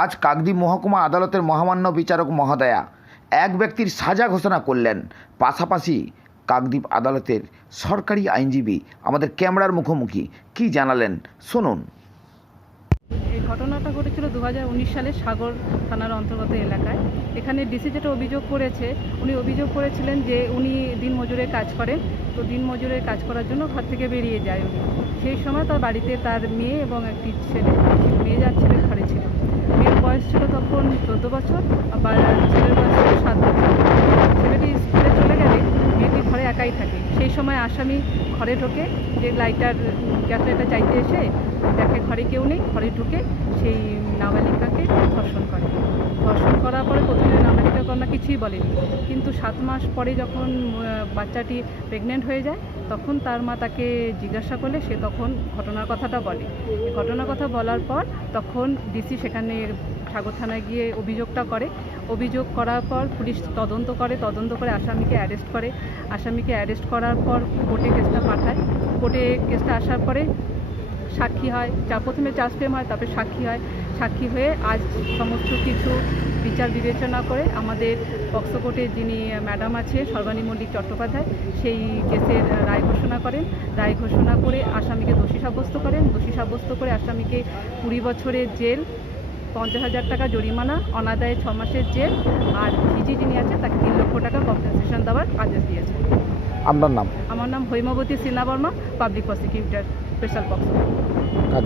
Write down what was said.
আজ কাকদ্বীপ মহকুমা আদালতের মহামান্য বিচারক মহোদয়া এক ব্যক্তির সাজা ঘোষণা করলেন। পাশাপাশি কাকদ্বীপ আদালতের সরকারি আইনজীবী আমাদের ক্যামেরার মুখোমুখি কি জানালেন? শুনুন। এই ঘটনাটা ঘটেছিল দু হাজার উনিশ সালে সাগর থানার অন্তর্গত এলাকায়। এখানে ডিসি যেটা অভিযোগ করেছে, উনি অভিযোগ করেছিলেন যে উনি দিনমজুরে কাজ করেন। তো দিন দিনমজুরে কাজ করার জন্য ঘর থেকে বেরিয়ে যায় উনি। সেই সময় তার বাড়িতে তার মেয়ে এবং একটি ছেলে, মেয়ে যার ছেলে ঘরে ছিল। মেয়ের তখন চোদ্দ বছর, আবার ছেলের বয়স সাত বছর। ছেলেটি স্কুলে চলে গেলে মেয়েটি ঘরে একাই থাকে। সেই সময় আসামি ঘরে ঢোকে, যে লাইটার গ্যাস লাইটার চাইতে এসে দেখে ঘরে কেউ নেই, ঘরে ঢুকে সেই নাবালিকাকে ধর্ষণ করে। ধর্ষণ করার পরে প্রথমে নাবালিকা কন্যা কিছুই বলেনি। কিন্তু সাত মাস পরে যখন বাচ্চাটি প্রেগনেন্ট হয়ে যায়, তখন তার মা তাকে জিজ্ঞাসা করলে, সে তখন ঘটনার কথাটা বলে। ঘটনার কথা বলার পর তখন ডিসি সেখানে সাগর থানায় গিয়ে অভিযোগটা করে। অভিযোগ করার পর পুলিশ তদন্ত করে তদন্ত করে আসামিকে অ্যারেস্ট করে। আসামিকে অ্যারেস্ট করার পর কোর্টে কেসটা পাঠায়। কোর্টে কেসটা আসার পরে সাক্ষী হয়। যা প্রথমে চার্জ ফ্রেম হয়, তারপরে সাক্ষী হয়। সাক্ষী হয়ে আজ সমস্ত কিছু বিচার বিবেচনা করে আমাদের পক্সো কোর্টে যিনি ম্যাডাম আছে, সর্বানী মল্লিক চট্টোপাধ্যায়, সেই কেসের রায় ঘোষণা করেন। রায় ঘোষণা করে আসামিকে দোষী সাব্যস্ত করেন। দোষী সাব্যস্ত করে আসামিকে কুড়ি বছরের জেল পঞ্চাশ হাজার টাকা জরিমানা অনাদায়ে ছ মাসের জেল আর ভিজি যিনি আছে তাকে তিন লক্ষ টাকা কম্পেনসেশন দেওয়ার আদেশ দিয়েছে। আপনার নাম? আমার নাম Haimabati Sinha Barma public prosecutor special box কাজ